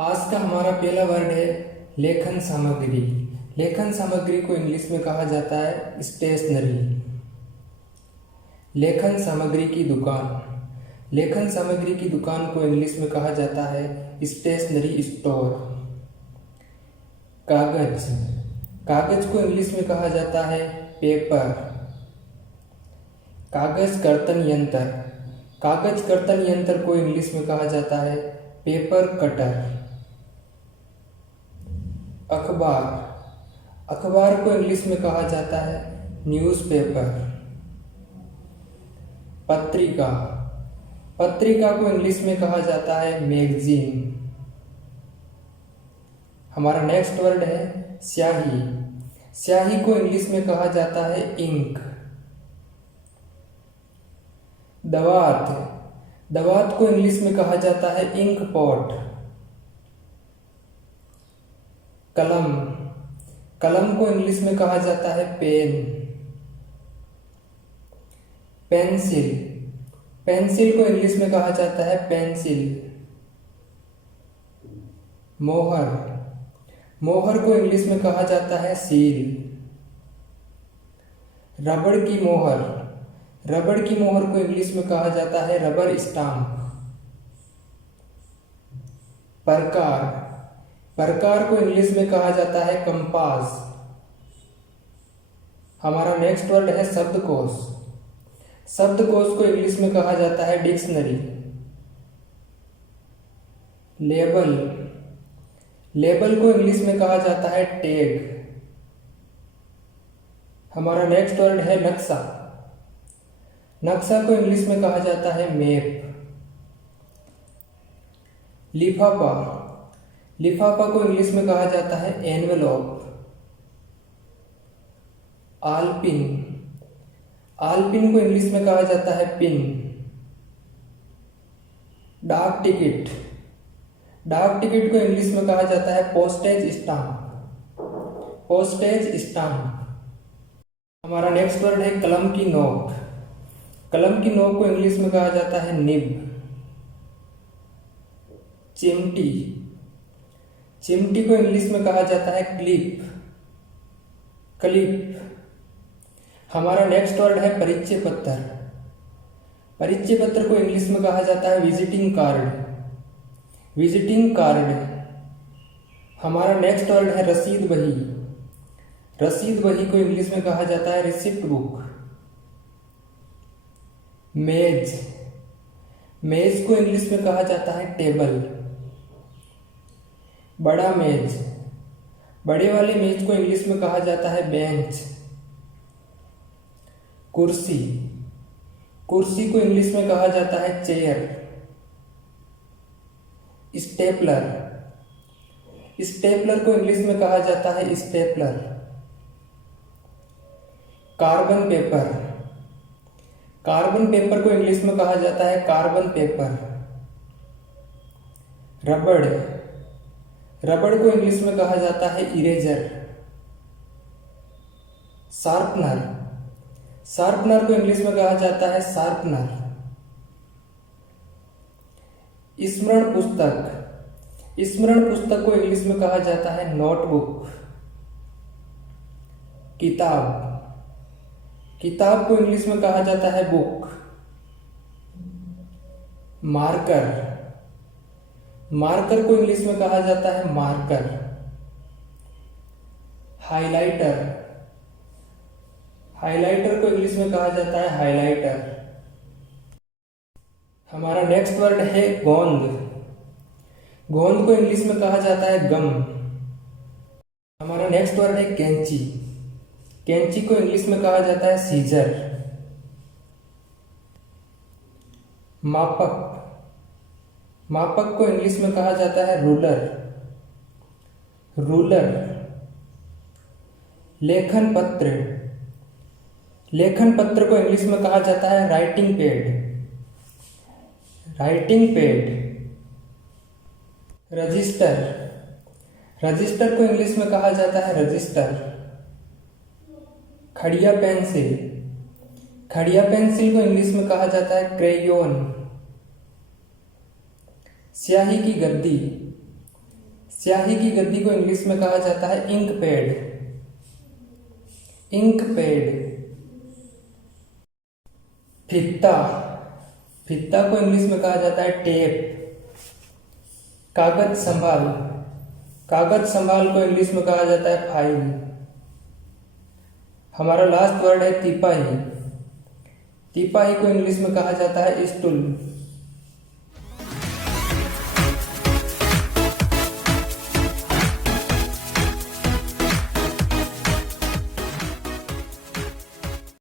आज का हमारा पहला वर्ड है लेखन सामग्री। लेखन सामग्री को इंग्लिश में कहा जाता है स्टेशनरी। लेखन सामग्री की दुकान। लेखन सामग्री की दुकान को इंग्लिश में कहा जाता है स्टेशनरी स्टोर। कागज। कागज को इंग्लिश में कहा जाता है पेपर। कागज कर्तन यंत्र। कागज कर्तन यंत्र को इंग्लिश में कहा जाता है पेपर कटर। अखबार। अखबार को इंग्लिश में कहा जाता है न्यूज़पेपर। पत्रिका। पत्रिका को इंग्लिश में कहा जाता है मैगजीन। हमारा नेक्स्ट वर्ड है स्याही। स्याही को इंग्लिश में कहा जाता है इंक। दवात। दवात को इंग्लिश में कहा जाता है इंक पॉट। कलम। कलम को इंग्लिश में कहा जाता है पेन। पेंसिल। पेंसिल को इंग्लिश में कहा जाता है पेंसिल। मोहर। मोहर को इंग्लिश में कहा जाता है सील। रबड़ की मोहर। रबड़ की मोहर को इंग्लिश में कहा जाता है रबर स्टाम्प। प्रकार। प्रकार को इंग्लिश में कहा जाता है कंपास। हमारा नेक्स्ट वर्ड है शब्दकोश। शब्दकोश को इंग्लिश में कहा जाता है डिक्शनरी। लेबल। लेबल को इंग्लिश में कहा जाता है टैग। हमारा नेक्स्ट वर्ड है नक्शा। नक्शा को इंग्लिश में कहा जाता है मैप। लिफाफा। लिफाफा को इंग्लिश में कहा जाता है एनवेलॉप। आलपिन। आलपिन को इंग्लिश में कहा जाता है पिन। डाक टिकट। डाक टिकट को इंग्लिश में कहा जाता है पोस्टेज स्टाम्प। Postage stamp. हमारा नेक्स्ट वर्ड है कलम की नोक। कलम की नोक को इंग्लिश में कहा जाता है निब। चिमटी। चिमटी को इंग्लिश में कहा जाता है क्लिप। क्लिप। हमारा नेक्स्ट वर्ड है परिचय पत्र। परिचय पत्र को इंग्लिश में कहा जाता है विजिटिंग कार्ड। Visiting card. हमारा नेक्स्ट वर्ड है रसीद बही। रसीद बही को इंग्लिश में कहा जाता है रिसिप्ट बुक। मेज। मेज को इंग्लिश में कहा जाता है टेबल। बड़ा मेज। बड़े वाले मेज को इंग्लिश में कहा जाता है बेंच। कुर्सी। कुर्सी को इंग्लिश में कहा जाता है चेयर। स्टेपलर। स्टेपलर को इंग्लिश में कहा जाता है stapler. Carbon paper. Carbon paper को इंग्लिश में कहा जाता है कार्बन पेपर। रबड़। रबड़ को इंग्लिश में कहा जाता है इरेजर। शार्पनर। शार्पनर को इंग्लिश में कहा जाता है शार्पनर। स्मरण पुस्तक। स्मरण पुस्तक को इंग्लिश में कहा जाता है नोटबुक। किताब। किताब को इंग्लिश में कहा जाता है बुक। मार्कर। मार्कर को इंग्लिश में कहा जाता है मार्कर। हाइलाइटर। हाइलाइटर को इंग्लिश में कहा जाता है हाइलाइटर। हमारा नेक्स्ट वर्ड है गोंद। गोंद को इंग्लिश में कहा जाता है गम। हमारा नेक्स्ट वर्ड है कैंची। कैंची को इंग्लिश में कहा जाता है सीजर। मापक। मापक को इंग्लिश में कहा जाता है रूलर। रूलर। लेखन पत्र। लेखन पत्र को इंग्लिश में कहा जाता है writing pad. Writing pad. Register. Register को इंग्लिश में कहा जाता है रजिस्टर। खड़िया पेंसिल। खड़िया पेंसिल को इंग्लिश में कहा जाता है क्रेयोन। स्याही की गद्दी। स्याही की गद्दी को इंग्लिश में कहा जाता है इंक पैड। Ink pad. फीता, फीता को इंग्लिश में कहा जाता है टेप। कागज संभाल, कागज संभाल को इंग्लिश में कहा जाता है फाइल। हमारा लास्ट वर्ड है तिपाही। तिपाही को इंग्लिश में कहा जाता है स्टूल।